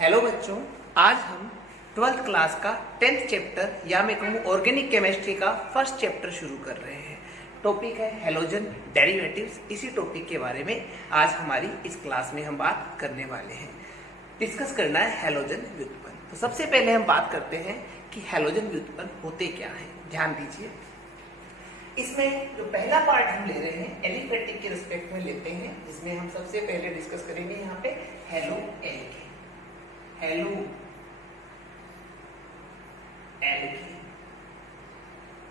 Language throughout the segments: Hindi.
हेलो बच्चों, आज हम 12th क्लास का 10th चैप्टर या मैं कहूँ ऑर्गेनिक केमिस्ट्री का फर्स्ट चैप्टर शुरू कर रहे हैं। टॉपिक है हैलोजन डेरिवेटिव्स। इसी टॉपिक के बारे में आज हमारी इस क्लास में हम बात करने वाले हैं। डिस्कस करना है हैलोजन व्युत्पन्न। तो सबसे पहले हम बात करते हैं कि हैलोजन व्युत्पन्न होते क्या हैं। ध्यान दीजिए, इसमें जो पहला पार्ट हम ले रहे हैं एलिफेटिक के रिस्पेक्ट में लेते हैं, जिसमें हम सबसे पहले डिस्कस करेंगे यहाँ पे halo alkane. Halo alkane,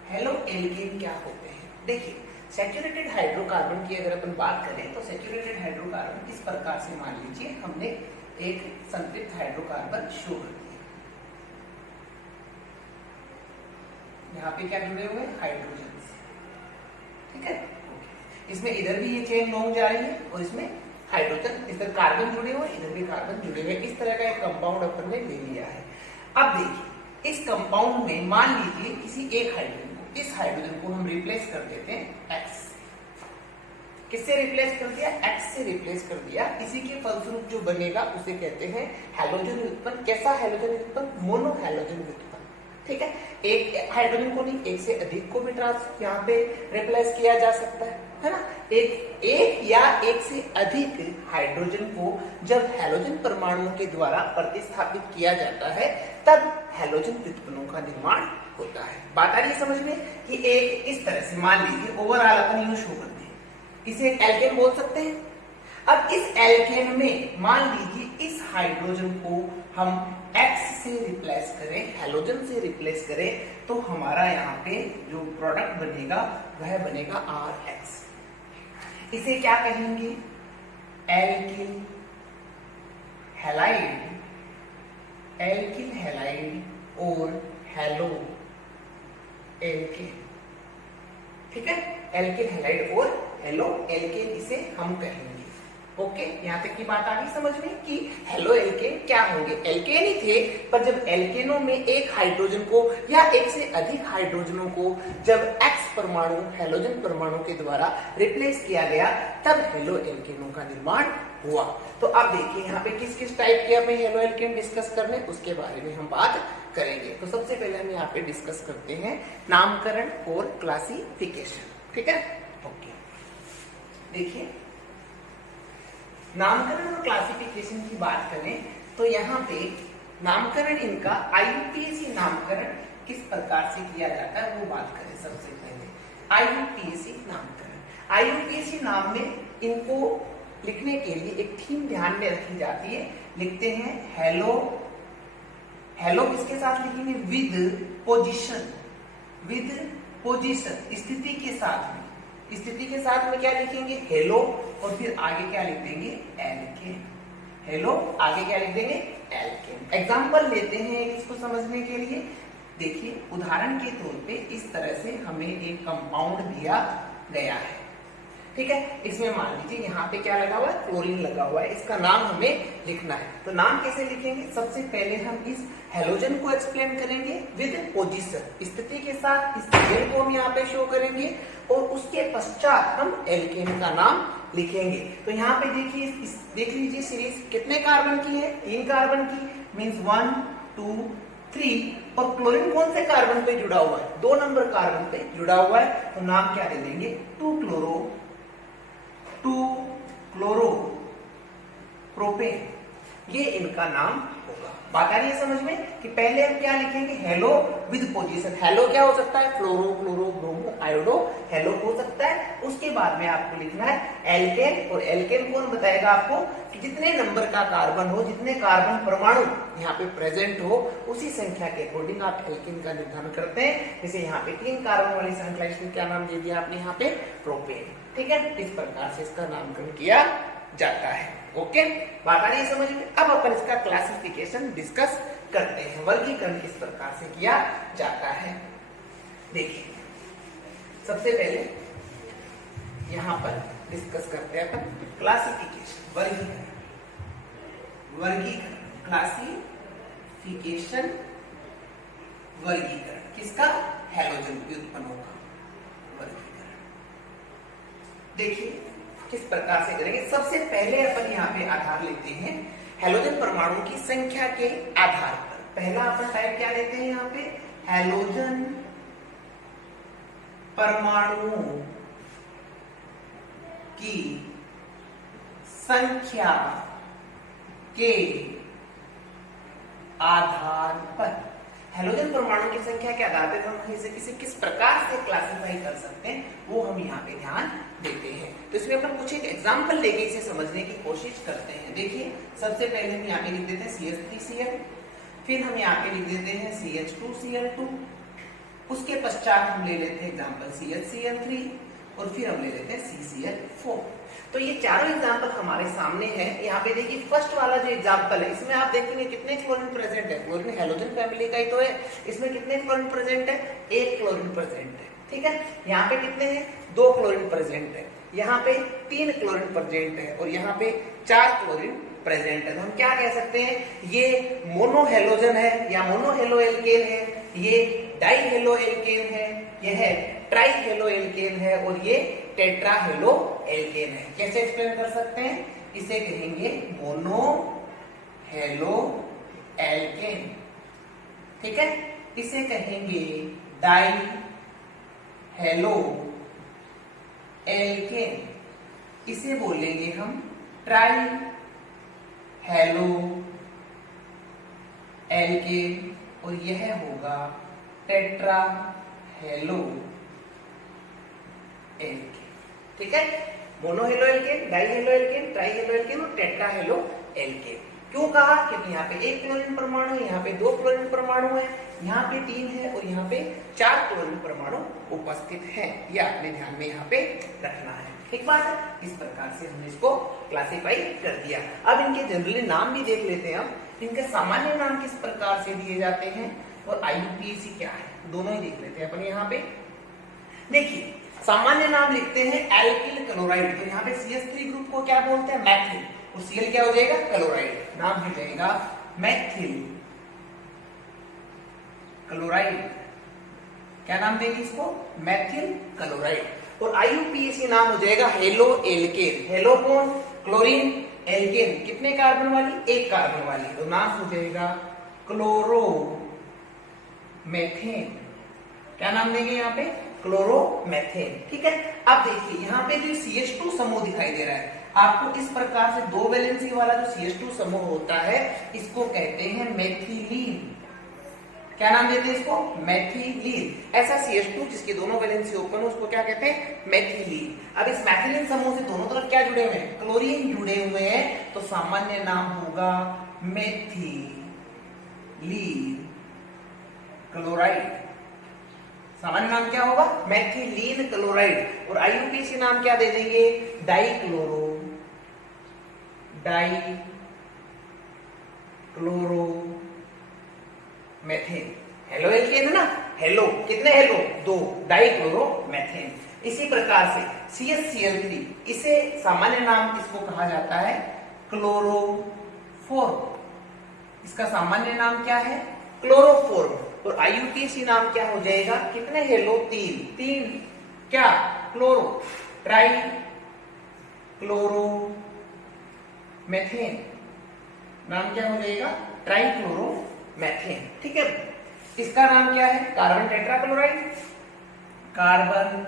halo alkane क्या होते हैं? देखिए, सैचुरेटेड हाइड्रोकार्बन की अगर अपन बात करें तो सैचुरेटेड हाइड्रोकार्बन इस प्रकार से मान लीजिए हमने एक संतृप्त हाइड्रोकार्बन शो कर दिया। यहाँ पे क्या जुड़े हुए हैं? हाइड्रोजन। ठीक है, इसमें इधर भी ये चेन लॉन्ग जा रही है और इसमें हाइड्रोजन, इधर कार्बन जुड़े हुए, इधर भी कार्बन जुड़े हुए। इस तरह का एक कंपाउंड अपन ने ले लिया है। अब देखिए, इस कंपाउंड में मान लीजिए किसी एक हाइड्रोजन को, इस हाइड्रोजन को हम रिप्लेस कर देते हैं एक्स। किससे रिप्लेस कर दिया? एक्स से रिप्लेस कर दिया। इसी के फलस्वरूप जो बनेगा उसे कहते हैं हैलोजन व्युत्पन्न। कैसा हैलोजन व्युत्पन्न? मोनो हैलोजन व्युत्पन्न। ठीक है, एक हाइड्रोजन को नहीं, एक से अधिक को भी यहाँ पे रिप्लेस किया जा सकता है ना। एक या एक से अधिक हाइड्रोजन को जब हैलोजन परमाणुओं के द्वारा प्रतिस्थापित किया जाता है तब हैलोजन व्युत्पन्नों का निर्माण होता है। बात आ रही है समझ में कि एक इस तरह से मान लीजिए ओवरऑल अपन यूं शो करते हैं, इसे एक एल्केन बोल सकते हैं। अब इस एल्केन में मान लीजिए इस हाइड्रोजन को हम X से रिप्लेस करें, हैलोजन से रिप्लेस करें, तो हमारा यहाँ पे जो प्रोडक्ट बनेगा वह बनेगा RX। इसे क्या कहेंगे? एल्किल हैलाइड, एल्किल हैलाइड और हेलो एल्केन। ठीक है, एल्किल हैलाइड और हेलो एल्केन इसे हम कहेंगे। ओके, यहाँ तक की बात आ गई समझ में कि हेलो एल्केन क्या होंगे? एल्केन ही थे, पर जब एल्केनों में एक हाइड्रोजन को या एक से अधिक हाइड्रोजनों को जब एक्स परमाणु हैलोजन परमाणु के द्वारा रिप्लेस किया गया तब हेलो एल्केनों का निर्माण हुआ। तो अब देखिए यहाँ पे किस किस टाइप के हमें हेलो एल्केन डिस्कस करने, उसके बारे में हम बात करेंगे। तो सबसे पहले हम यहाँ पे डिस्कस करते हैं नामकरण और क्लासिफिकेशन। ठीक है, ओके। देखिए, नामकरण और क्लासिफिकेशन की बात करें तो यहाँ पे नामकरण इनका IUPAC नामकरण किस प्रकार से किया जाता है वो बात करें। सबसे पहले IUPAC नामकरण, IUPAC नाम में इनको लिखने के लिए एक थीम ध्यान में रखी जाती है। लिखते हैं हेलो, हेलो किसके साथ लिखेंगे? विद पोजीशन, विद पोजीशन, स्थिति के साथ में। स्थिति के साथ में क्या लिखेंगे? हेलो, और फिर आगे क्या लिख देंगे? एल्केन। हेलो, आगे क्या लिख देंगे? एल्केन। एग्जांपल लेते हैं इसको समझने के लिए। देखिए, उदाहरण के तौर पे इस तरह से हमें एक कंपाउंड दिया गया है। ठीक है, इसमें मान लीजिए यहाँ पे क्या लगा हुआ है? क्लोरीन लगा हुआ है। इसका नाम हमें लिखना है, तो नाम कैसे लिखेंगे? सबसे पहले हम इस हैलोजन को एक्सप्लेन करेंगे विद पोजीशन, स्थिति के साथ इस जेल को हम यहाँ पे शो करेंगे और उसके पश्चात हम एल्केन का नाम लिखेंगे। तो यहाँ पे देखिए, देख लीजिए सीरीज कितने कार्बन की है? 3 कार्बन की, मीन्स 1 2 3। और क्लोरीन कौन से कार्बन पे जुड़ा हुआ है? 2 नंबर कार्बन पे जुड़ा हुआ है। तो नाम क्या दे देंगे? 2 क्लोरो प्रोपेन, ये इनका नाम होगा। बात आ रही है समझ में कि पहले हम क्या लिखेंगे? Hello with position. हेलो क्या हो सकता है? फ्लोरो, क्लोरो, ब्रोमो, आयोडो, हेलो हो सकता है। उसके बाद में आपको लिखना है एल्केन, और एल्केन कौन बताएगा आपको? कि जितने नंबर का कार्बन हो, जितने कार्बन परमाणु यहाँ पे प्रेजेंट हो, उसी संख्या के अकॉर्डिंग आप एल्केन का निर्धारण करते हैं। जैसे यहाँ पे 3 कार्बन वाली श्रृंखला, इसमें क्या नाम दे दिया आपने? यहाँ पे प्रोपेन। ठीक है, इस प्रकार से इसका नामकरण किया जाता है। ओके, बात आ रही है समझ में। अब अपन इसका क्लासिफिकेशन डिस्कस करते हैं, वर्गीकरण किस प्रकार से किया जाता है। देखिए, सबसे पहले यहाँ पर डिस्कस करते हैं अपन क्लासिफिकेशन, वर्गीकरण। वर्गीकरण, क्लासिफिकेशन, वर्गीकरण किसका? हैलोजन व्युत्पन्नों का वर्गीकरण। देखिए किस प्रकार से करेंगे। सबसे पहले अपन यहाँ पे आधार लेते हैं हैलोजन परमाणु की संख्या के आधार पर। पहला अपन टाइप क्या लेते हैं यहाँ पे, हैलोजन परमाणुओं की संख्या के आधार पर। हैलोजन परमाणु की संख्या के आधार पर हम इसे किस प्रकार से क्लासिफाई कर सकते हैं वो हम यहाँ पे ध्यान देते हैं। तो इसमें अपन कुछ एक एग्जांपल लेके इसे समझने की कोशिश करते हैं। देखिए सबसे पहले हम यहाँ पे लिख देते हैं CH3Cl, फिर हम यहाँ पे लिख देते हैं CH2Cl2, उसके पश्चात हम ले लेते हैं एग्जाम्पल CHCl3 और फिर हम ले लेते हैं CCl4। तो ये चारों एग्जाम्पल हमारे सामने हैं। यहाँ पे देखिए फर्स्ट वाला जो एग्जाम्पल है इसमें आप देखेंगे कितने क्लोरीन प्रेजेंट है, क्लोरीन हैलोजन फैमिली का ही तो है, इसमें कितने क्लोरीन प्रेजेंट है, 1 क्लोरीन प्रेजेंट है। ठीक है, यहाँ पे कितने हैं, 2 क्लोरीन प्रेजेंट है, यहाँ पे 3 क्लोरीन प्रेजेंट है और यहाँ पे 4 क्लोरीन प्रेजेंट है। तो हम क्या कह सकते हैं, ये मोनोहेलोजन है या मोनोहेलोएल्केन है, ये डाइहेलोएल्केन है, यह ट्राइहेलोएल्केन है और ये टेट्राहेलोएल्केन है। कैसे एक्सप्लेन कर सकते हैं, इसे कहेंगे मोनोहेलोएल्केन, ठीक है, इसे कहेंगे डाइहेलोएल्केन, इसे बोलेंगे हम ट्राइहेलोएल्केन और यह होगा टेट्राहेलोएल्केन। ठीक है, मोनोहेलोएल्केन, डाइहेलोएल्केन, ट्राइहेलोएल्केन और टेट्राहेलोएल्केन। क्यों कहा, क्योंकि यहाँ पे 1 क्लोरीन परमाणु है, यहाँ पे 2 क्लोरीन परमाणु है, यहाँ पे 3 है और यहाँ पे 4 क्लोरीन परमाणु उपस्थित है। ये आपने ध्यान में यहाँ पे रखना है। ठीक बात है, इस प्रकार से हमने इसको क्लासिफाई कर दिया। अब इनके जनरली नाम भी देख लेते हैं हम, इनके सामान्य नाम किस प्रकार से दिए जाते हैं और IUPAC क्या है, दोनों ही देख लेते हैं अपन। यहाँ पे देखिए सामान्य नाम लिखते हैं एल्किल क्लोराइड, तो यहाँ पे CH3 ग्रुप को क्या बोलते हैं, मैथिल, और Cl क्या हो जाएगा, क्लोराइड, नाम हो जाएगा मैथिल क्लोराइड। क्या नाम देंगे इसको, मैथिल क्लोराइड। और IUPAC नाम हो जाएगा हेलोएल्केन। हेलो कौन, क्लोरीन, एल्केन कितने कार्बन वाली, 1 कार्बन वाली, तो नाम हो जाएगा क्लोरोमेथेन। क्या नाम देंगे यहाँ पे, क्लोरोमेथेन। ठीक है, अब देखिए यहाँ पे जो CH2 समूह दिखाई दे रहा है आपको, इस प्रकार से 2 वैलेंसी वाला जो CH2 समूह होता है इसको कहते हैं मेथिलीन। क्या नाम देते हैं इसको, मेथिलीन। ऐसा CH2 जिसकी दोनों वैलेंसी ओपन है उसको क्या कहते हैं, मेथिलीन। अब इस मेथिलीन समूह से दोनों तरफ क्या जुड़े हुए हैं, क्लोरीन जुड़े हुए हैं, तो सामान्य नाम होगा मेथिलीन क्लोराइड। सामान्य नाम क्या होगा, मेथिलीन क्लोराइड। और IUPAC नाम क्या दे देंगे, डाइक्लोरोमेथेन। हेलोएल्केन है ना, हेलो कितने हेलो, 2, डाइक्लोरोमेथेन। इसी प्रकार से CHCl3, इसे सामान्य नाम किसको कहा जाता है, क्लोरोफॉर्म। इसका सामान्य नाम क्या है, क्लोरोफॉर्म। और IUPAC नाम क्या हो जाएगा, कितने हेलो, 3 क्या, क्लोरो, ट्राई क्लोरोमेथेन, नाम क्या हो जाएगा, ट्राइक्लोरोमेथेन। ठीक है, इसका नाम क्या है, कार्बन टेट्राक्लोराइड, कार्बन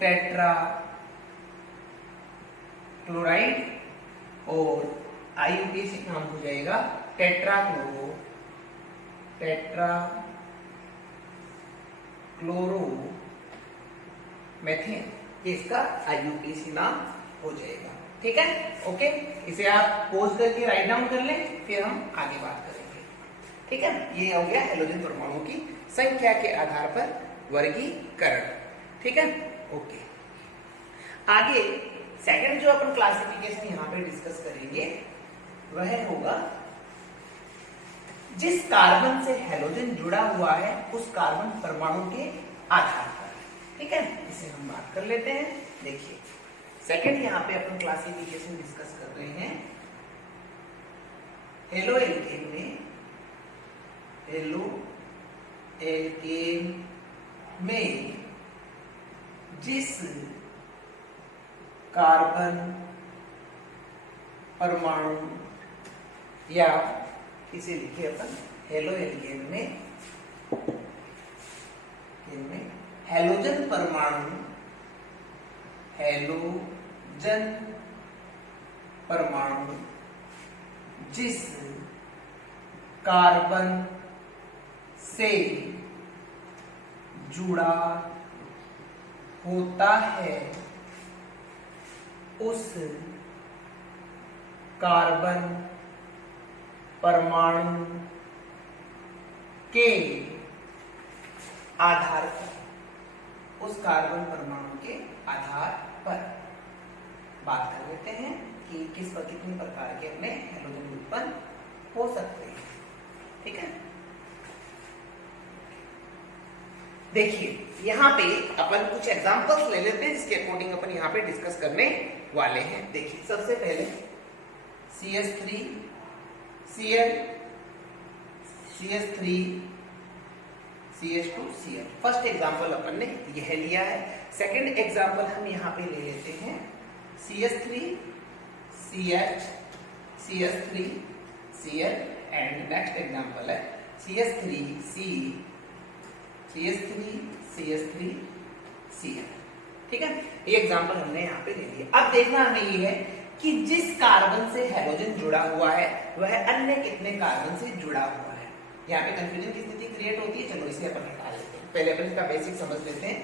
टेट्राक्लोराइड। और IUPAC नाम हो जाएगा टेट्राक्लोरोमेथेन। ये इसका IUPAC नाम हो जाएगा। ठीक है, ओके, इसे आप पोज करके राइट डाउन कर लें, फिर हम आगे बात करेंगे। ठीक है, ये हो गया हैलोजन परमाणुओं की संख्या के आधार पर वर्गीकरण। ठीक है, ओके। आगे सेकंड जो अपन क्लासिफिकेशन यहाँ पे डिस्कस करेंगे वह होगा जिस कार्बन से हैलोजन जुड़ा हुआ है उस कार्बन परमाणु के आधार पर। ठीक है, इसे हम बात कर लेते हैं। देखिए सेकंड यहाँ पे अपन क्लासिफिकेशन डिस्कस कर रहे हैं। हेलोएल्केन में जिस कार्बन परमाणु, या इसे लिखे अपन हेलो एल्केन में हैलोजन परमाणु, हैलोजन परमाणु जिस कार्बन से जुड़ा होता है उस कार्बन परमाणु के आधार पर, उस कार्बन परमाणु के आधार पर बात कर लेते हैं कि किस पर कितने प्रकार के अपने हैलोजन उत्पन्न हो सकते हैं। ठीक है, देखिए यहां पे अपन कुछ एग्जांपल्स ले लेते हैं जिसके अकॉर्डिंग अपन यहां पे डिस्कस करने वाले हैं। देखिए सबसे पहले CH3 Cl, CH3 CH2 Cl, first example अपन ने यह लिया है। सेकंड एग्जांपल हम यहाँ पे ले लेते हैं CH3 CH, CH3 Cl, and next example है CH3 C, CH3 CH3 Cl। ठीक है, ये एग्जांपल हमने यहाँ पे ले लिया। अब देखना हमें ये है कि जिस कार्बन से हैलोजन जुड़ा हुआ है वह अन्य कितने कार्बन से जुड़ा हुआ है। यहाँ पे कंफ्यूजन की स्थिति क्रिएट होती है, चलो इसे अपन हटा लेते हैं। पहले अपन इसका बेसिक समझ लेते हैं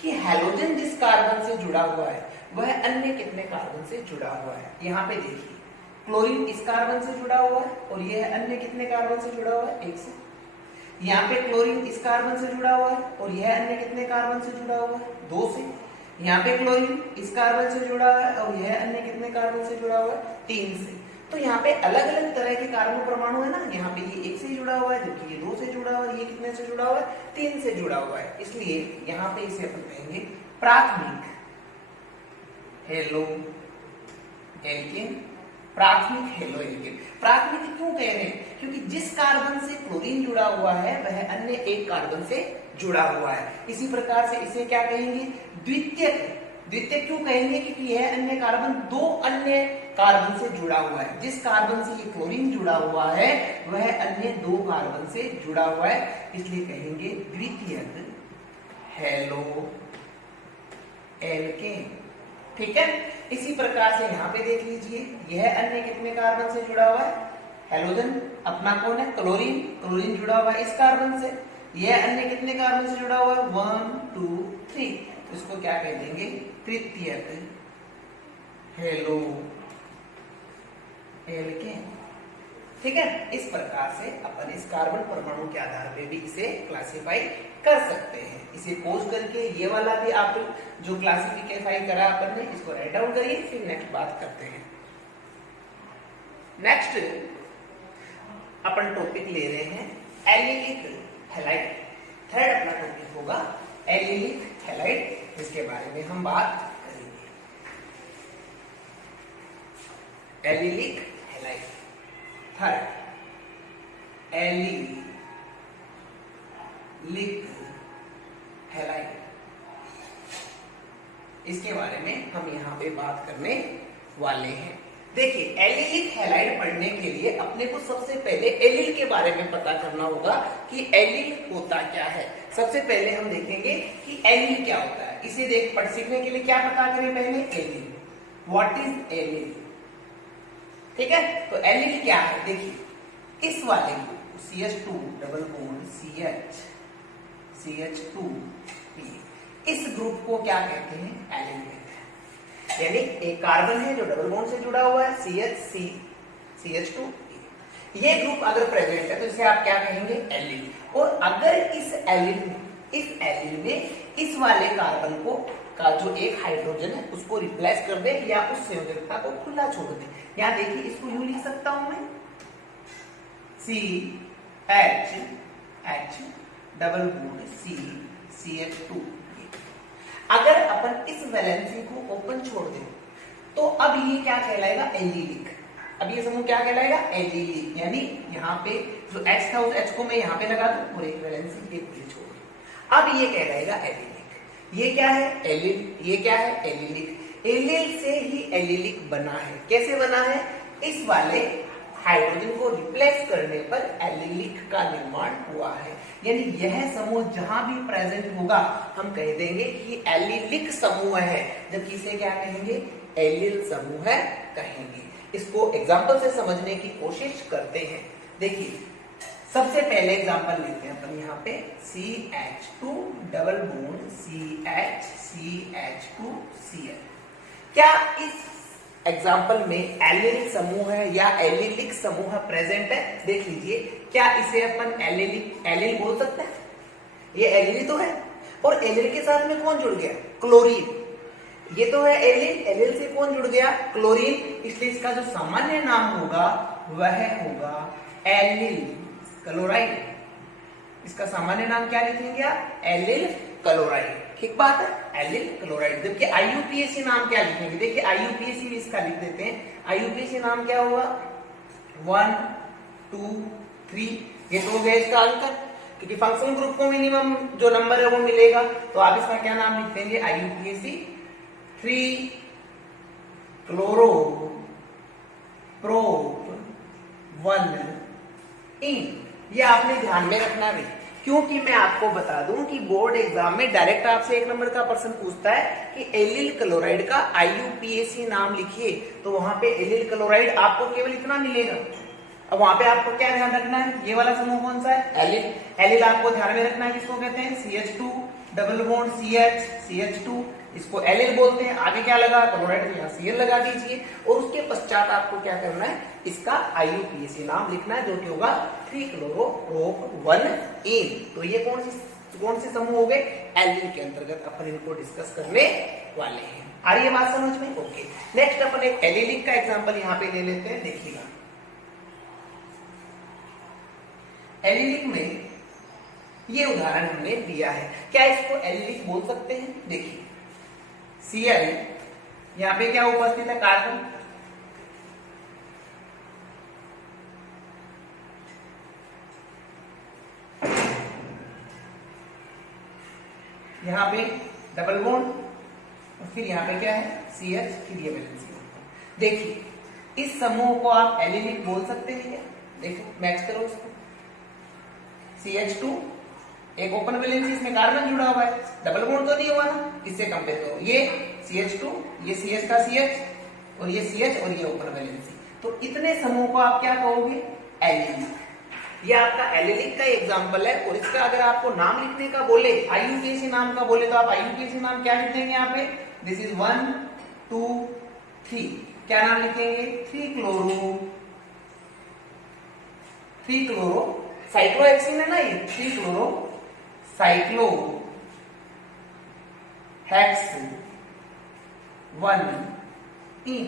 कि हैलोजन जिस कार्बन से जुड़ा हुआ है वह अन्य कितने कार्बन से जुड़ा हुआ है। यहाँ पे देखिए क्लोरीन इस कार्बन से जुड़ा हुआ है और यह अन्य कितने कार्बन से जुड़ा हुआ है, एक से। यहाँ पे क्लोरीन इस कार्बन से जुड़ा हुआ है और यह अन्य कितने कार्बन से जुड़ा हुआ है, दो से। यहाँ पे क्लोरीन इस कार्बन से जुड़ा है और यह अन्य कितने कार्बन से जुड़ा हुआ है, तीन से। तो यहाँ पे अलग अलग तरह के कार्बन परमाणु है ना, यहाँ पे ये एक से जुड़ा हुआ है जबकि ये दो से जुड़ा हुआ है, ये कितने से जुड़ा हुआ है, तीन से जुड़ा हुआ है। इसलिए यहाँ पे इसे अपन कहेंगे प्राथमिक हेलो एल्केन, प्राथमिक हेलो एल्केन। प्राथमिक क्यों कह रहे हैं, क्योंकि जिस कार्बन से क्लोरीन जुड़ा हुआ है वह अन्य एक कार्बन से जुड़ा हुआ है। इसी प्रकार से इसे क्या कहेंगे, द्वितीयक। द्वितीयक क्यों कहेंगे, क्योंकि यह अन्य कार्बन दो अन्य कार्बन से जुड़ा हुआ है। जिस कार्बन से ये क्लोरीन जुड़ा हुआ है वह अन्य दो कार्बन से जुड़ा हुआ है, इसलिए कहेंगे द्वितीयक हेलो एल्केन। ठीक है, इसी प्रकार से यहाँ पे देख लीजिए यह अन्य कितने कार्बन से जुड़ा हुआ है, हैलोजन अपना कौन है, क्लोरीन। क्लोरीन जुड़ा हुआ है इस कार्बन से, यह अन्य कितने कार्बन से जुड़ा हुआ है, 1 2 3। तो इसको क्या कह देंगे, तृतीयक हेलो एल्केन। ठीक है, इस प्रकार से अपन इस कार्बन परमाणु के आधार पे भी इसे क्लासिफाई कर सकते हैं। इसे पोज करके ये वाला भी आप जो क्लासिफाई करा अपन ने इसको राइट डाउन करिए, फिर नेक्स्ट बात करते हैं। नेक्स्ट अपन टॉपिक ले रहे हैं एलिलिक हैलाइड। थर्ड अपना टॉपिक होगा एलिलिक हैलाइड, इसके बारे में हम बात करेंगे। Allylic halide, third allylic halide, इसके बारे में हम यहाँ पे बात करने वाले हैं। देखिए एलिलिक हैलाइड पढ़ने के लिए अपने को सबसे पहले एलिल के बारे में पता करना होगा कि एलिल होता क्या है। सबसे पहले हम देखेंगे कि एलिल क्या होता है। इसे सीखने के लिए क्या पता करें, पहले एलिल, व्हाट इज एलिल। ठीक है, तो एलिल क्या है, देखिए इस वाले को CH2 डबल बॉन्ड CH2P, इस ग्रुप को क्या कहते हैं, एलिल कहते हैं। यानी एक कार्बन है जो डबल बॉन्ड से जुड़ा हुआ है CH2P, ये ग्रुप अगर प्रेजेंट है तो इसे आप क्या कहेंगे, एलिल। और अगर इस एलिल में इस वाले कार्बन को का जो एक हाइड्रोजन है उसको रिप्लेस कर दे या उस संयोजकता को खुला छोड़ दे। यहाँ देखिए इसको यूं लिख सकता हूं मैं, CH डबल बॉन्ड CH2। अगर अपन इस वैलेंसी को ओपन छोड़ दें तो अब ये क्या कहलाएगा, एलिलिक। अब ये समूह क्या कहलाएगा, एलिलिक। यानी यहाँ पे जो H था उस H को मैं यहाँ पे लगा दूं और एक वैलेंसी एक खुली छोड़ दूं, अब ये कहलाएगा एलिलिक। ये क्या है, एलिल। ये क्या है, एलिलिक। एलिल से ही एलिलिक बना है। कैसे बना है, इस वाले हाइड्रोजन को रिप्लेस करने पर एलिलिक का निर्माण हुआ है। यानी यह समूह जहां भी प्रेजेंट होगा हम कह देंगे कि एलिलिक समूह है, जबकि इसे क्या कहेंगे, एलिल समूह है कहेंगे। इसको एग्जांपल से समझने की कोशिश करते हैं। देखिए सबसे पहले एग्जांपल लेते हैं अपन यहाँ पे CH2 डबल बॉन्ड CH2Cl। क्या इस एग्जाम्पल में एलिल समूह है या एलिलिक समूह प्रेजेंट है? देख लीजिए, क्या इसे अपन एलिल बोल सकते हैं? ये एलिल तो है, और एलिल के साथ में कौन जुड़ गया, क्लोरीन। ये तो है एलिल, एलिल से कौन जुड़ गया, क्लोरीन, इसलिए इसका जो सामान्य नाम होगा वह होगा एलिल क्लोराइड। इसका सामान्य नाम क्या लिखेंगे आप, एलिल क्लोराइड। ठीक बात है, एलिल क्लोराइड। जबकि IUPAC नाम क्या लिखेंगे, देखिए IUPAC भी इसका लिख देते हैं। IUPAC नाम क्या होगा, 1 2 3, ये तो हो गया इसका अंतर, क्योंकि फंक्शनल ग्रुप को मिनिमम जो नंबर है वो मिलेगा, तो आप इसका क्या नाम लिख देंगे, IUPAC 3 क्लोरो प्रोप 1 इन। ये आपने ध्यान में रखना है, क्योंकि मैं आपको बता दूं कि बोर्ड एग्जाम में डायरेक्ट आपसे 1 नंबर का प्रश्न पूछता है कि एलिल क्लोराइड का IUPAC नाम लिखिए, तो वहां पे एलिल क्लोराइड आपको केवल इतना मिलेगा। अब वहां पे आपको क्या ध्यान रखना है, ये वाला समूह कौन सा है, एलिल। एलिल आपको ध्यान में रखना है, किसको कहते हैं, CH2 डबल बॉन्ड CH2, इसको एलिल बोलते हैं। आगे क्या लगा, क्लोराइड, यहाँ Cl लगा दीजिए, और उसके पश्चात आपको क्या करना है, इसका IUPAC नाम लिखना है, जो कि होगा 3 क्लोरो प्रोप 1 इन। तो ये कौन से समूह हो गए, एलिल के अंतर्गत अपन इनको डिस्कस करने वाले हैं। आ रही है बात समझ में? ओके, नेक्स्ट अपन एक एलिलिक का एग्जांपल यहाँ पे ले लेते हैं। देखिएगा, एलिलिक में ये उदाहरण हमने दिया है, क्या इसको एलिलिक बोल सकते हैं? देखिए Cl, यहाँ पे क्या उपस्थित है, कार्बन, यहाँ पे डबल बॉन्ड, और फिर यहाँ पे क्या है, CH, फिर ये वैलेंसी। देखिए इस समूह को आप एलिलिक बोल सकते हैं क्या? देखो मैच करो उसको, CH2 एक ओपन वैलेंसी, इसमें कार्बन जुड़ा हुआ है, डबल बॉन्ड तो नहीं हुआ ना, इससे कंपेयर करो, ये CH2, ये CH का CH, और ये CH, और ये ओपन वैलेंसी। तो इतने समूह को आप क्या कहोगे, एलिलिक। ये आपका एलिलिक का एग्जांपल है। और इसका अगर आपको नाम लिखने का बोले, IUPAC नाम का बोले, तो आप IUPAC नाम क्या लिख देंगे यहाँ पे, दिस इज 1 2 3, क्या नाम लिखेंगे, 3 क्लोरो साइक्लोहेक्सीन है ना ये, 3 क्लोरो साइक्लो हेक्स 1 इन।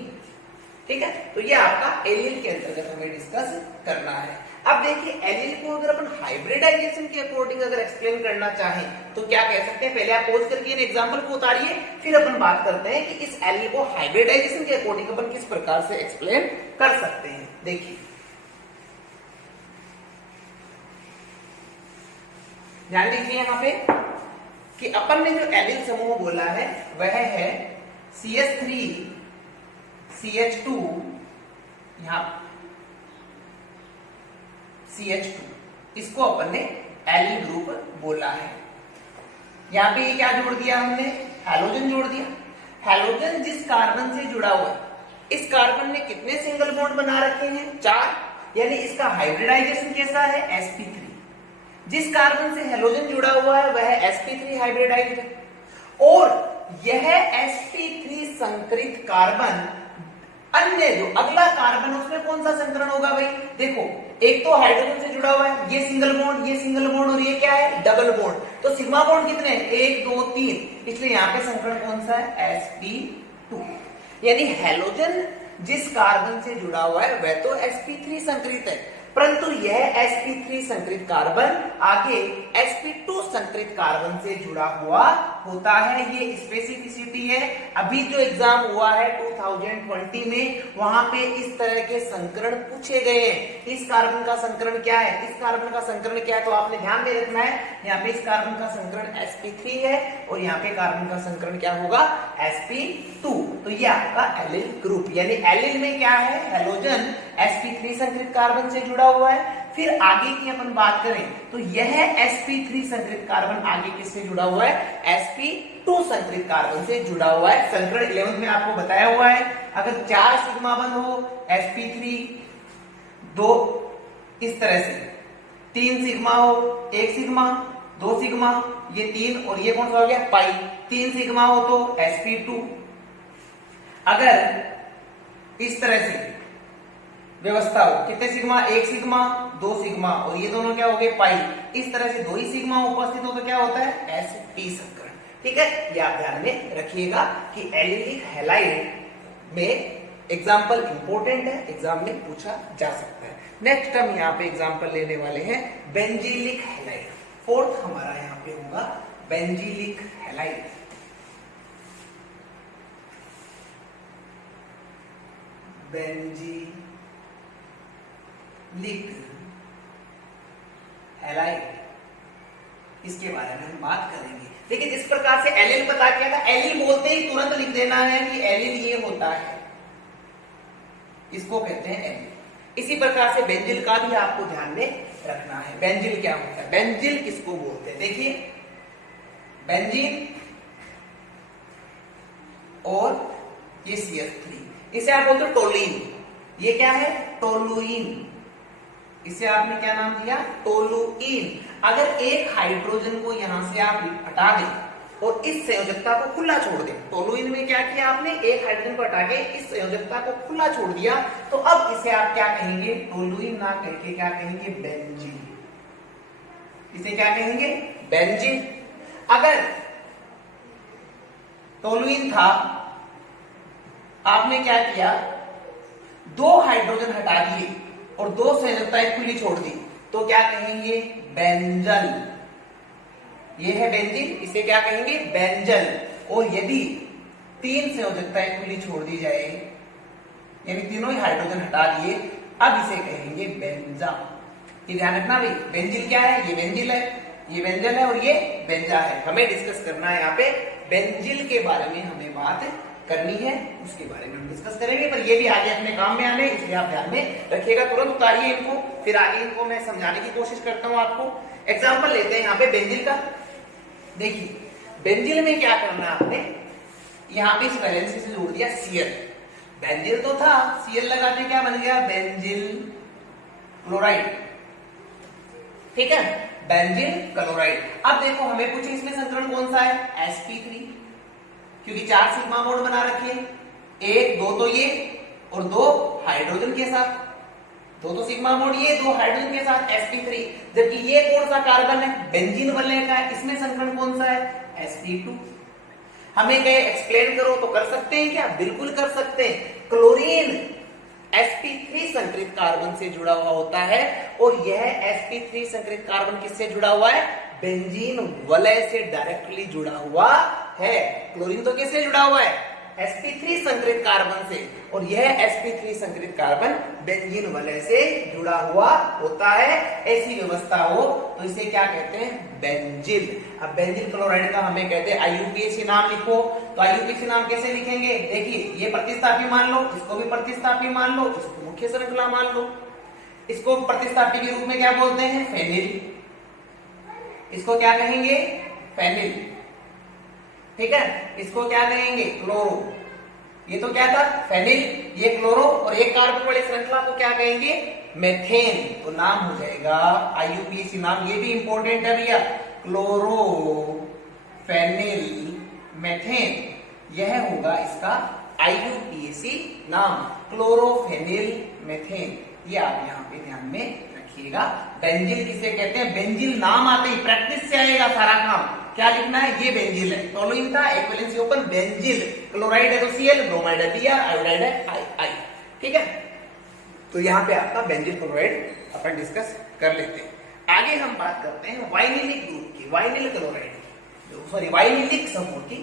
ठीक है, तो ये आपका एलिल के अंतर्गत हमें डिस्कस करना है। अब देखिए एलिल को अगर अपन हाइब्रिडाइजेशन के अकॉर्डिंग अगर एक्सप्लेन करना चाहें तो क्या कह सकते हैं, पहले आप पॉज करके इन एग्जांपल को उतारिए, फिर अपन बात करते हैं कि इस एलिल को हाइब्रिडाइजेशन के अकॉर्डिंग अपन किस प्रकार से एक्सप्लेन कर सकते हैं। देखिए ध्यान दीजिए यहाँ पे कि अपन ने जो एलिल समूह बोला है वह है CH3 CH2, यहाँ CH2, इसको अपन ने एलिल ग्रुप बोला है। यहाँ पे ये क्या जोड़ दिया हमने, हैलोजन जोड़ दिया। हैलोजन जिस कार्बन से जुड़ा हुआ है, इस कार्बन ने कितने सिंगल बॉन्ड बना रखे हैं, 4, यानी इसका हाइब्रिडाइजेशन कैसा है, sp3। जिस कार्बन से हैलोजन जुड़ा हुआ है वह sp3 हाइब्रिडाइज्ड है, और यह sp3 संकरित कार्बन अन्य जो अगला कार्बन उसमें कौन सा संकरण होगा भाई, देखो एक तो हाइड्रोजन से जुड़ा हुआ है, ये सिंगल बॉन्ड, ये सिंगल बॉन्ड, और ये क्या है, डबल बॉन्ड। तो सिग्मा बॉन्ड कितने हैं, 1 2 3, इसलिए यहाँ पे संकरण कौन सा है, sp2। यानी हैलोजन जिस कार्बन से जुड़ा हुआ है वह तो sp3 संकरित है, परंतु यह sp3 संकरित कार्बन आगे sp2 संकरित कार्बन से जुड़ा हुआ होता है। ये स्पेसिफिसिटी है। अभी जो एग्जाम हुआ है 2020 में, वहां पे इस तरह के संकरण पूछे गए हैं। इस कार्बन का संकरण क्या है, इस कार्बन का संकरण क्या है, तो आपने ध्यान में रखना है। यहाँ पे इस कार्बन का संकरण sp3 है और यहाँ पे कार्बन का संकरण क्या होगा, sp2। तो ये आपका एलिल ग्रुप, यानी एलिल में क्या है, हैलोजन sp3 संकरित कार्बन से जुड़ा हुआ है। फिर आगे की अपन बात करें तो यह sp3 संकरित कार्बन आगे किससे जुड़ा हुआ है, sp2 संकरित कार्बन से जुड़ा हुआ है। संकरण 11th में आपको बताया हुआ है। अगर 4 सिग्मा बंध हो sp3, 2 इस तरह से, 3 सिग्मा हो, 1 सिग्मा, 2 सिग्मा, ये 3 और ये कौन सा हो गया, पाई। 3 सिग्मा हो तो sp2। अगर इस तरह से व्यवस्था हो, कितने सिग्मा, 1 सिग्मा, 2 सिग्मा और ये दोनों क्या हो गए, पाई। इस तरह से 2 ही सिग्मा उपस्थित हो तो क्या होता है, sp संकरण। ठीक है, ये आप ध्यान में रखिएगा कि एलिलिक हैलाइड में एग्जाम्पल इंपॉर्टेंट है, एग्जाम में पूछा जा सकता है। नेक्स्ट हम यहाँ पे एग्जाम्पल लेने वाले हैं बेंजीलिक हैलाइड। फोर्थ हमारा यहाँ पे होगा बेंजीलिक हैलाइड। बेंजीलिक हैलाइड, इसके बारे में हम बात करेंगे। लेकिन जिस प्रकार से एलिल बता दिया था, एलिल बोलते ही तुरंत लिख देना है कि एलिल ये होता है, इसको कहते हैं एलिल। इसी प्रकार से बेंजिल का भी आपको ध्यान में रखना है। बेंजिल क्या होता है, बेंजिल किसको बोलते हैं, देखिए बेंजीन और ये CH3, इसे आप बोलते हो टोलुइन। ये क्या है, टोलुइन। इसे आपने क्या नाम दिया, टोलुइन। अगर एक हाइड्रोजन को यहां से आप हटा दें और इस संयोजकता को खुला छोड़ दें, टोलुइन में क्या किया आपने, एक हाइड्रोजन को हटा के इस संयोजकता को खुला छोड़ दिया, तो अब इसे आप क्या कहेंगे, टोलुइन ना करके क्या कहेंगे, बेंजीन। इसे क्या कहेंगे, बेंजीन। अगर टोलुइन था, आपने क्या किया, 2 हाइड्रोजन हटा दिए और 2 संयोजकताएं खुली छोड़ दी, तो क्या कहेंगे, बेंजल। ये है बेंजीन, इसे क्या कहेंगे, बेंजल। और यदि 3 संयोजकताएं खुली छोड़ दी जाए, यानी तीनों ही हाइड्रोजन हटा दिए, अब इसे कहेंगे बेंजा। ये ध्यान रखना भाई, बेंजिल क्या है, ये बेंजिल है, ये बेंजल है और ये बेंजा है। हमें डिस्कस करना है यहाँ पे बेंजिल के बारे में, हमें बात करनी है, उसके बारे में हम डिस्कस करेंगे। पर ये भी आगे अपने काम में आने, इसलिए आप ध्यान में रखिएगा। तुरंत उतारिए इनको, फिर आगे इनको मैं समझाने की कोशिश करता हूं आपको। एग्जांपल लेते हैं यहाँ पे बेंजिल का। देखिए बेंजिल में क्या करना है आपने, यहाँ पे इस वैलेंसी से जोड़ दिया Cl। बेंजिल तो था, Cl लगाते क्या बन गया, बेंजिल क्लोराइड। ठीक है, बेंजिल क्लोराइड। अब देखो हमें पूछे इसमें संकरण कौन सा है, sp3, क्योंकि 4 सिग्मा बॉन्ड बना रखे, 1 2 तो ये और 2 हाइड्रोजन के साथ, 2 सिग्मा बॉन्ड ये, 2 हाइड्रोजन के साथ sp3। जबकि ये कौन सा कार्बन है, बेंजीन बनने का है, इसमें संकरण कौन सा है, sp2। हमें कहे एक्सप्लेन करो तो कर सकते हैं क्या, बिल्कुल कर सकते हैं। क्लोरीन sp3 संकरित कार्बन से जुड़ा हुआ होता है और यह sp3 संकरित कार्बन किससे जुड़ा हुआ है, बेंजीन वलय से डायरेक्टली जुड़ा हुआ है। क्लोरीन तो किससे जुड़ा हुआ है, sp3 संकरित कार्बन से, और यह sp3 संकरित कार्बन बेंजीन वलय से जुड़ा हुआ होता है। ऐसी व्यवस्था हो तो इसे क्या कहते हैं, बेंजिल। अब बेंजिल क्लोराइड का हमें कहते हैं IUPAC नाम लिखो, तो IUPAC नाम कैसे लिखेंगे, देखिए ये प्रतिस्थापी मान लो, इसको भी प्रतिस्थापी मान लो, इसको मुख्य श्रृंखला मान लो। इसको प्रतिस्थापी के रूप में क्या बोलते हैं, फेनिल। इसको क्या कहेंगे, फेनिल। ठीक है, इसको क्या कहेंगे, क्लोरो। ये तो क्या था, फेनिल, ये क्लोरो, और एक कार्बन वाली श्रृंखला को क्या कहेंगे, मेथेन। तो नाम हो जाएगा IUPAC नाम, ये भी इंपॉर्टेंट है भैया, क्लोरो फेनिल मेथेन। यह होगा इसका IUPAC नाम, क्लोरोफेनिल मेथेन। ये आप यहाँ पे ध्यान में रखिएगा। बेंजिल किसे कहते हैं, बेंजिल नाम आते ही प्रैक्टिस से आएगा सारा काम। क्या लिखना है, ये बेंजिल है, टोलुइन था, एक वैलेंसी ओपन, बेंजिल। क्लोराइड है तो Cl, ब्रोमाइड है Br, आयोडाइड है I। ठीक है, तो यहाँ पे आपका बेंजील क्लोराइड अपन डिस्कस कर लेते हैं। आगे हम बात करते हैं वाइनिलिक ग्रुप की, वाइनिल क्लोराइड की, सॉरी वाइनिलिक समूह की।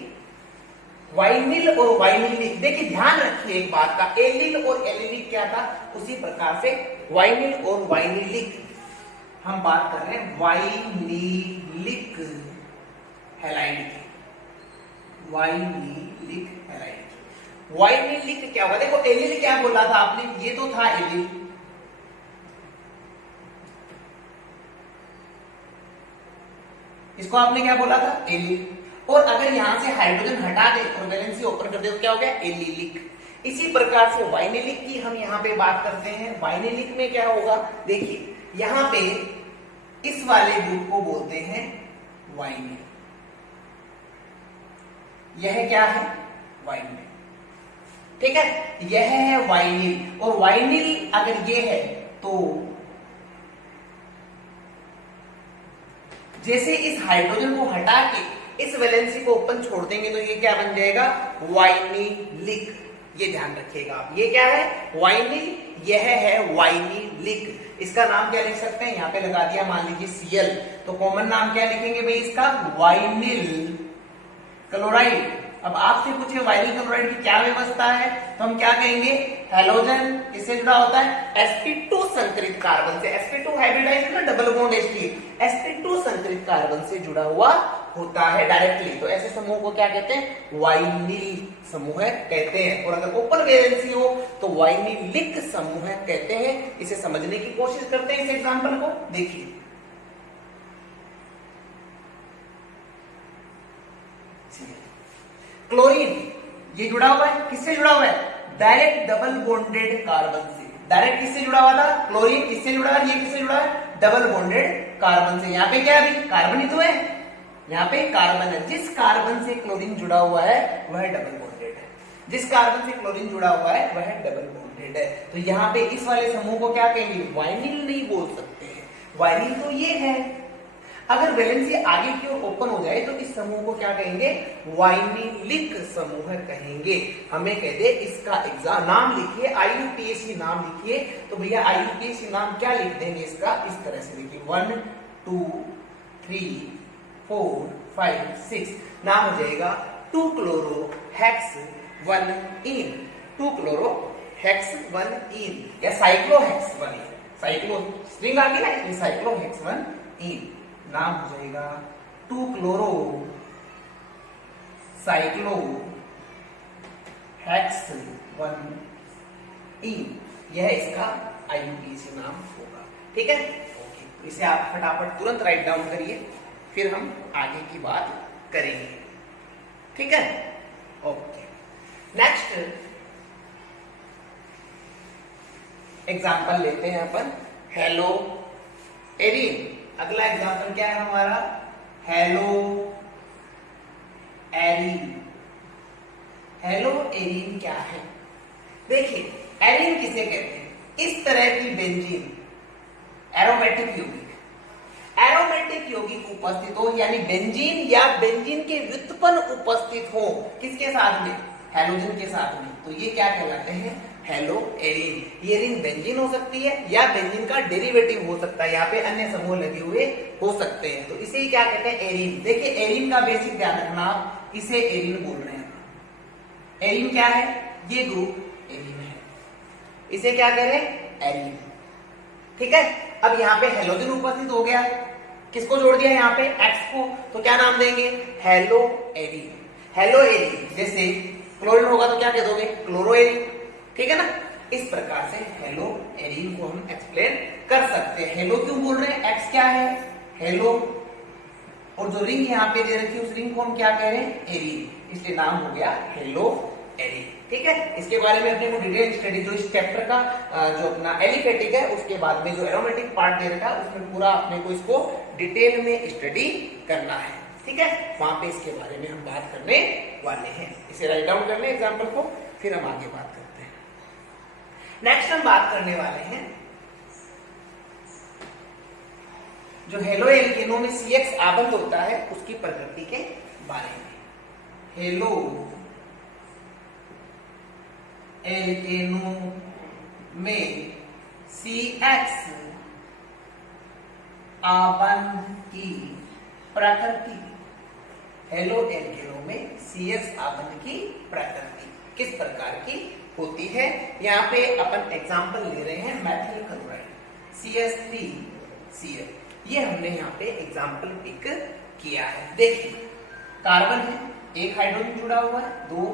वाइनिल और वाइनिलिक, देखिए ध्यान रखिए एक बात का, एलिल और एलिलिक क्या था, उसी प्रकार से वाइनिल और वाइनिलिक हम बात कर रहे हैं वाइनिलिक हैलाइड की, वाइनिलिक हैलाइड। वाइनिलिक क्या हुआ, देखो एलिल क्या बोला था आपने, ये तो था एलिल, इसको आपने क्या बोला था, एलिल। और अगर यहां से हाइड्रोजन हटा दे और वैलेंसी ओपन कर दे तो क्या हो गया, एलिलिक। इसी प्रकार से वाइनिलिक की हम यहां पे बात करते हैं। वाइनिलिक में क्या होगा, देखिए यहां पे इस वाले ग्रुप को बोलते हैं वाइनिल, यह क्या है, वाइनिल, ठीक है, यह है वाइनिल। और वाइनिल अगर ये है तो जैसे इस हाइड्रोजन को हटा के इस वैलेंसी को ओपन छोड़ देंगे तो ये क्या बन जाएगा, वाइनिलिक। ये ध्यान रखिएगा आप, ये क्या है, वाइनिल, यह है वाइनिलिक। इसका नाम क्या लिख सकते हैं, यहाँ पे लगा दिया मान लीजिए Cl, तो कॉमन नाम क्या लिखेंगे भाई इसका, वाइनिल क्लोराइड। अब आपसे पूछे वाइनिल क्लोराइड की क्या व्यवस्था है, तो हम क्या कहेंगे, हैलोजन किससे जुड़ा होता है, sp2 संकरित कार्बन से, sp2 हाइब्रिडाइज्ड ना डबल बॉन्ड H3, sp2 संकरित कार्बन से जुड़ा हुआ होता है डायरेक्टली। तो ऐसे समूह को क्या कहते हैं, वाइनिल समूह कहते हैं। और अगर ओपन वैलेंसी हो तो वाइनिलिक समूह कहते हैं। इसे समझने की कोशिश करते हैं इस एग्जांपल को, देखिए क्लोरीन, ये जुड़ा हुआ है, किससे जुड़ा हुआ है, डायरेक्ट डबल बॉन्डेड कार्बन से। डायरेक्ट किससे जुड़ा हुआ था, क्लोरीन, किससे जुड़ा है, ये किससे जुड़ा है, डबल बॉन्डेड कार्बन से। यहाँ पे क्या है, कार्बन ही तो है, यहाँ पे कार्बन है। जिस कार्बन से क्लोरीन जुड़ा हुआ है वह डबल बॉन्डेड है, जिस कार्बन से क्लोरीन जुड़ा हुआ है वह डबल बॉन्डेड है। तो यहाँ पे इस वाले समूह को क्या कहेंगे, वाइनिल नहीं बोल सकते हैं, वाइनिल तो ये है। अगर वैलेंसी आगे की ओर ओपन हो जाए तो इस समूह को क्या कहेंगे, वाइनिलिक समूह कहेंगे। हमें कह दे इसका एग्जाम नाम लिखिए, IUPAC नाम लिखिए, तो भैया IUPAC नाम क्या लिख देंगे इसका, इस तरह से देखिए 1 2 3 4 5 6 नाम हो जाएगा 2 क्लोरो हेक्स 1 इन, 2 क्लोरो हेक्स 1 इन या साइक्लोहेक्स 1 इन, साइक्लो स्ट्रिंग आ गई ना, इसमें साइक्लोहेक्स 1 इन नाम हो जाएगा 2 क्लोरो साइक्लो हेक्स 1 इन। यह इसका IUPAC नाम होगा, ठीक है, ओके। तो इसे आप फटाफट तुरंत राइट डाउन करिए, फिर हम आगे की बात करेंगे, ठीक है, ओके। नेक्स्ट एग्जाम्पल लेते हैं अपन, हेलो एरिन। अगला एग्जाम्पल क्या है हमारा, हेलो एरिन। हेलो एरिन क्या है, देखिए एरिन किसे कहते हैं, इस तरह की बेंजीन एरोमेटिक यौगिक, एरोमेटिक यौगिक उपस्थित हो, यानी बेंजीन या बेंजीन के व्युत्पन्न उपस्थित हो, किसके साथ में, हैलोजन के साथ में, तो ये क्या कहलाते हैं, हेलो एरिन। ये रिंग बेंजीन हो सकती है या बेंजीन का डेरिवेटिव हो सकता है, यहाँ पे अन्य समूह लगे हुए हो सकते हैं, तो इसे ही क्या कहते हैं, एरिन। देखिए एरिन का बेसिक ध्यान रखना, आप इसे एरिन बोल रहे हैं। एरिन क्या है, ये ग्रुप एरिन है, इसे क्या कह रहे हैं, एरिन, ठीक है। अब यहाँ पे हेलोजन उपस्थित हो गया, किसको जोड़ दिया यहाँ पे, एक्स को, तो क्या नाम देंगे, हेलो एरिन। हेलो एरिन, जैसे क्लोरीन होगा तो क्या कह दोगे, क्लोरो एरिन, ठीक है ना। इस प्रकार से हेलो एरिन को हम एक्सप्लेन कर सकते हैं। हेलो क्यों बोल रहे हैं, एक्स क्या है, हेलो, और जो रिंग यहाँ पे दे रखी है उस रिंग को हम क्या कह रहे हैं, एरिन, इसलिए नाम हो गया हेलो एरिन, ठीक है। इसके बारे में अपने को डिटेल स्टडी, जो इस चैप्टर का जो अपना एलिफेटिक है उसके बाद में जो एरोमेटिक पार्ट दे रखा है उसमें पूरा अपने को इसको डिटेल में स्टडी करना है, ठीक है। वहां पे इसके बारे में हम बात करने वाले हैं। इसे राइट डाउन करने एग्जाम्पल को, फिर हम आगे बात करते हैं। नेक्स्ट हम बात करने वाले हैं जो हेलो एल्केनो में CX आबंध होता है उसकी प्रकृति के बारे में। हेलो एल्केनो में CX आबंध की प्रकृति, हेलो एल्केनो में CX आबंध की प्रकृति किस प्रकार की होती है। यहाँ पे अपन एग्जांपल ले रहे हैं मेथिल क्लोराइड CH3Cl, ये हमने यहाँ पे एग्जांपल पिक किया है। देखिए कार्बन है, एक हाइड्रोजन जुड़ा हुआ है, 2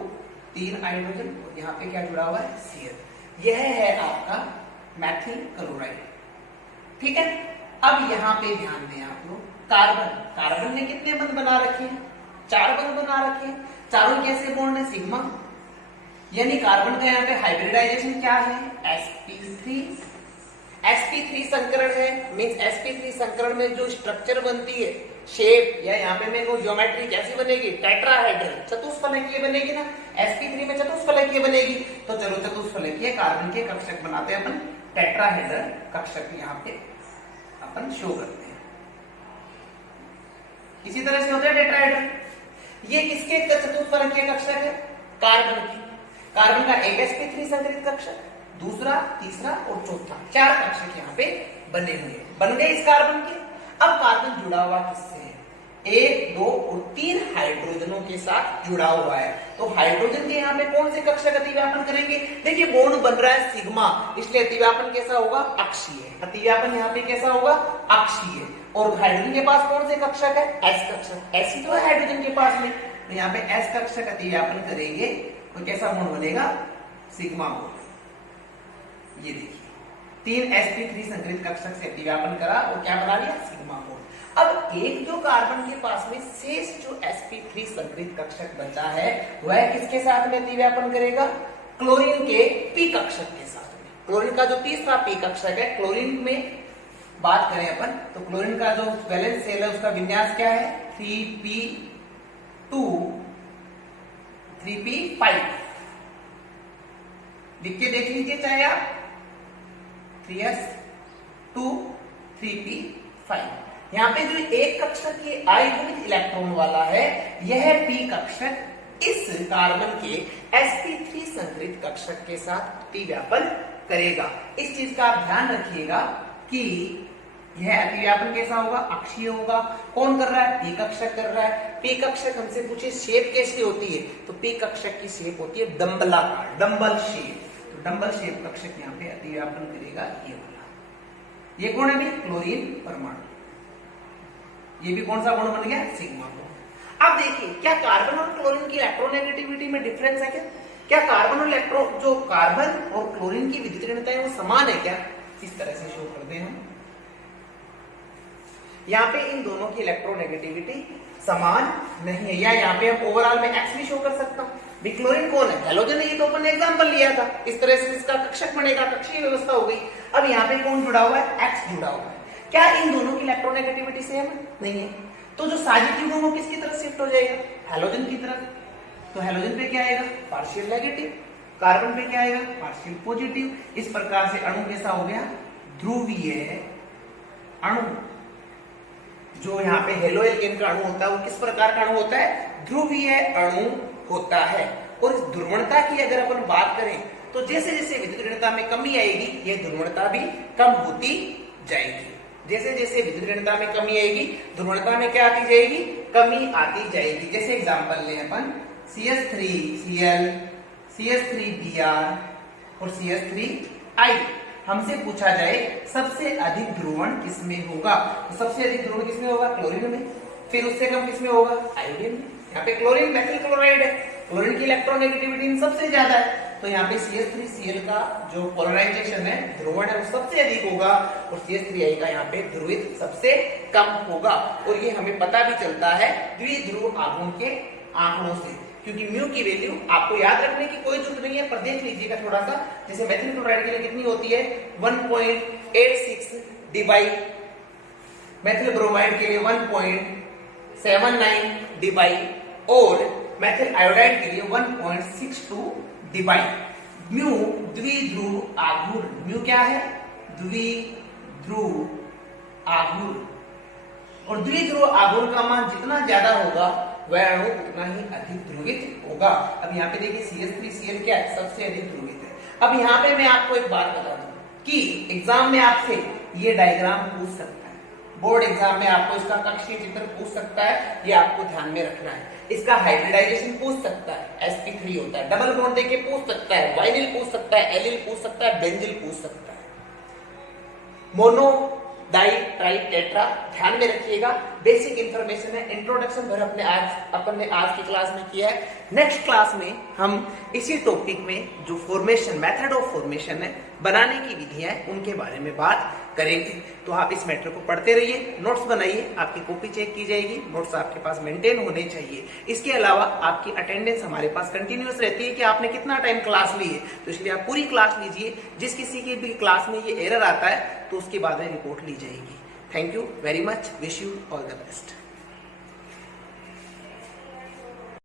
3 हाइड्रोजन, और यहाँ पे क्या जुड़ा हुआ है Cl। यह है आपका मेथिल क्लोराइड, ठीक है। अब यहाँ पे ध्यान दें आप लोग, कार्बन ने कितने बंध बना रखे हैं, 4 बंध बना रखे हैं। चारों कैसे बॉन्ड है, सिग्मा, यानी कार्बन का यहाँ पे हाइब्रिडाइजेशन क्या है, sp3 संकरण है। मींस sp3 संकरण में जो स्ट्रक्चर बनती है, शेप, या यहाँ पे मेरे को ज्योमेट्री कैसी बनेगी, टेट्राहेड्रल, चतुष्फलकीय बनेगी ना। sp3 में चतुष्फलकीय बनेगी, तो चलो चतुष्फलकीय कार्बन के कक्षक बनाते हैं अपन, टेट्राहेड्रल कक्षक यहाँ पे अपन शो करते हैं। इसी तरह से होता है टेट्राहेड्रल। ये किसके चतुष्फलकीय कक्षक है, कार्बन की। कार्बन का एक sp3 संकरित कक्षक, दूसरा, तीसरा और चौथा, 4 कक्षक यहाँ पे बने हुए बन गए इस कार्बन के। अब कार्बन जुड़ा हुआ किससे है, 1 2 और 3 हाइड्रोजनों के साथ जुड़ा हुआ है। तो हाइड्रोजन के यहाँ पे कौन से कक्षक अतिव्यापन करेंगे, देखिए बॉन्ड बन रहा है सिग्मा, इसलिए अतिव्यापन कैसा होगा, अक्षीय। अतिव्यापन यहाँ पे कैसा होगा, अक्षीय। और हाइड्रोजन के पास कौन से कक्षक है, S कक्षक, ऐसी तो है हाइड्रोजन के पास में, तो यहाँ पे S कक्षक अतिव्यापन करेंगे तो कैसा बॉन्ड बनेगा, सिग्मा बॉन्ड। ये देखिए 3 sp3 संकरित कक्षक से अतिव्यापन करा और क्या बना लिया, सिग्मा बॉन्ड। अब एक जो कार्बन के पास में शेष जो sp3 संकरित कक्षक बचा है, वह किसके साथ में अतिव्यापन करेगा, क्लोरीन के p कक्षक के साथ में। क्लोरीन का जो तीसरा p कक्षक है, क्लोरीन में बात करें अपन तो क्लोरीन का जो वैलेंस शेल है उसका विन्यास क्या है, 3p2 3p5। लिख के देख लीजिए चाहे आप, 3s2 3p5। यहाँ पे जो एक कक्षक के आयुनिक इलेक्ट्रॉन वाला है, यह p कक्षक इस कार्बन के sp3 संकरित कक्षक के साथ अतिव्यापन करेगा। इस चीज का आप ध्यान रखिएगा कि यह अतिव्यापन कैसा होगा, अक्षीय होगा। कौन कर रहा है, p कक्षक कर रहा है। p कक्षक हमसे पूछे शेप कैसी होती है, तो p कक्षक की शेप होती है डम्बलाकार, डम्बल शेप। तो डम्बल शेप कक्षक यहाँ पे अतिव्यापन करेगा ये वाला। ये कौन है भी, क्लोरीन परमाणु। ये भी कौन सा बॉन्ड बन गया, सिग्मा बॉन्ड। अब देखिए क्या कार्बन और क्लोरीन की इलेक्ट्रोनेगेटिविटी में डिफरेंस है क्या कार्बन और जो कार्बन और क्लोरीन की विद्युत ऋणता है वो समान है क्या, इस तरह से शो करते हैं हम। यहाँ पे इन दोनों की इलेक्ट्रोनेगेटिविटी समान नहीं है, या यहाँ पे हम ओवरऑल में एक्स भी शो कर सकता हूँ। क्लोरीन कौन है, हैलोजन है, ये तो अपन ने एग्जांपल लिया था। इस तरह से इसका कक्षक बनेगा, कक्षीय व्यवस्था हो गई। अब यहाँ पे कौन जुड़ा हुआ है, एक्स जुड़ा हुआ है। क्या इन दोनों की इलेक्ट्रोनेगेटिविटी सेम नहीं है, तो जो साजिश युग्म वो किसकी तरफ शिफ्ट हो जाएगा, हैलोजन की तरफ। तो हैलोजन पे क्या आएगा, पार्शियल नेगेटिव। कार्बन पे क्या आएगा, पार्शियल पॉजिटिव। इस प्रकार से अणु कैसा हो गया, ध्रुवीय अणु। जो यहाँ पे हेलो एल्केन का अणु होता है वो किस प्रकार का अणु होता है, ध्रुवीय अणु होता है। और इस ध्रुवणता की अगर अपन बात करें तो जैसे जैसे विद्युत ऋणता में कमी आएगी, ये ध्रुवणता भी कम होती जाएगी। जैसे जैसे विद्युत ऋणता में कमी आएगी, ध्रुवणता में क्या आती जाएगी, कमी आती जाएगी। जैसे एग्जांपल लें अपन CH3Cl, CH3Br और CH3I। हमसे पूछा जाए सबसे अधिक ध्रुवण किसमें होगा, तो सबसे अधिक ध्रुवण किसमें होगा, क्लोरीन में। फिर उससे कम किसमें होगा, आयोडीन में। यहाँ पे क्लोरीन मेथिल क्लोराइड है, क्लोरीन की इलेक्ट्रोनेगेटिविटी सबसे ज्यादा है, तो यहाँ पे CH3Cl का जो पोलराइजेशन है, ध्रुवण है, वो सबसे अधिक होगा। और CH3I का यहाँ पे ध्रुवित सबसे कम होगा। और ये हमें पता भी चलता है द्विध्रुव आघूर्ण के आंकड़ों से, क्योंकि म्यू की वैल्यू आपको याद रखने की कोई जरूरत नहीं है, पर देख लीजिएगा थोड़ा सा। जैसे मेथिल क्लोराइड के लिए कितनी होती है, 1.86 डिवाई, मेथिल ब्रोमाइड के लिए 1.79 डिवाई, और मेथिल आयोडाइड के लिए 1.62 डिवाई। म्यू द्विध्रुव आघूर्ण, म्यू क्या है, द्विध्रुव आघूर्ण। और द्विध्रुव आघूर्ण का मान जितना ज्यादा होगा वह अणु उतना ही अधिक ध्रुवित होगा। अब यहाँ पे देखिए CH3Cl क्या है, सबसे अधिक ध्रुवित है। अब यहाँ पे मैं आपको एक बात बता दूं, कि एग्जाम में आपसे ये डायग्राम पूछ सकता है, बोर्ड एग्जाम में आपको इसका कक्षीय चित्र पूछ सकता है, ये आपको ध्यान में रखना है। इसका हाइब्रिडाइजेशन पूछ सकता है, sp3 होता है, डबल बॉन्ड देके पूछ सकता है, वाइनिल पूछ सकता है, एलिल पूछ सकता है, बेंजिल पूछ सकता है, मोनो डाई ट्राई टेट्रा। ध्यान में रखिएगा, बेसिक इंफॉर्मेशन है, इंट्रोडक्शन भर अपन ने आज की क्लास में किया है। नेक्स्ट क्लास में हम इसी टॉपिक में जो फॉर्मेशन, मेथड ऑफ फॉर्मेशन है, बनाने की विधियां हैं, उनके बारे में बात करेंगे। तो आप इस मैटर को पढ़ते रहिए, नोट्स बनाइए, आपकी कॉपी चेक की जाएगी, नोट्स आपके पास मेंटेन होने चाहिए। इसके अलावा आपकी अटेंडेंस हमारे पास कंटिन्यूअस रहती है कि आपने कितना टाइम क्लास ली है, तो इसलिए आप पूरी क्लास लीजिए। जिस किसी की भी क्लास में ये एरर आता है तो उसके बाद में रिपोर्ट ली जाएगी। Thank you very much, wish you all the best.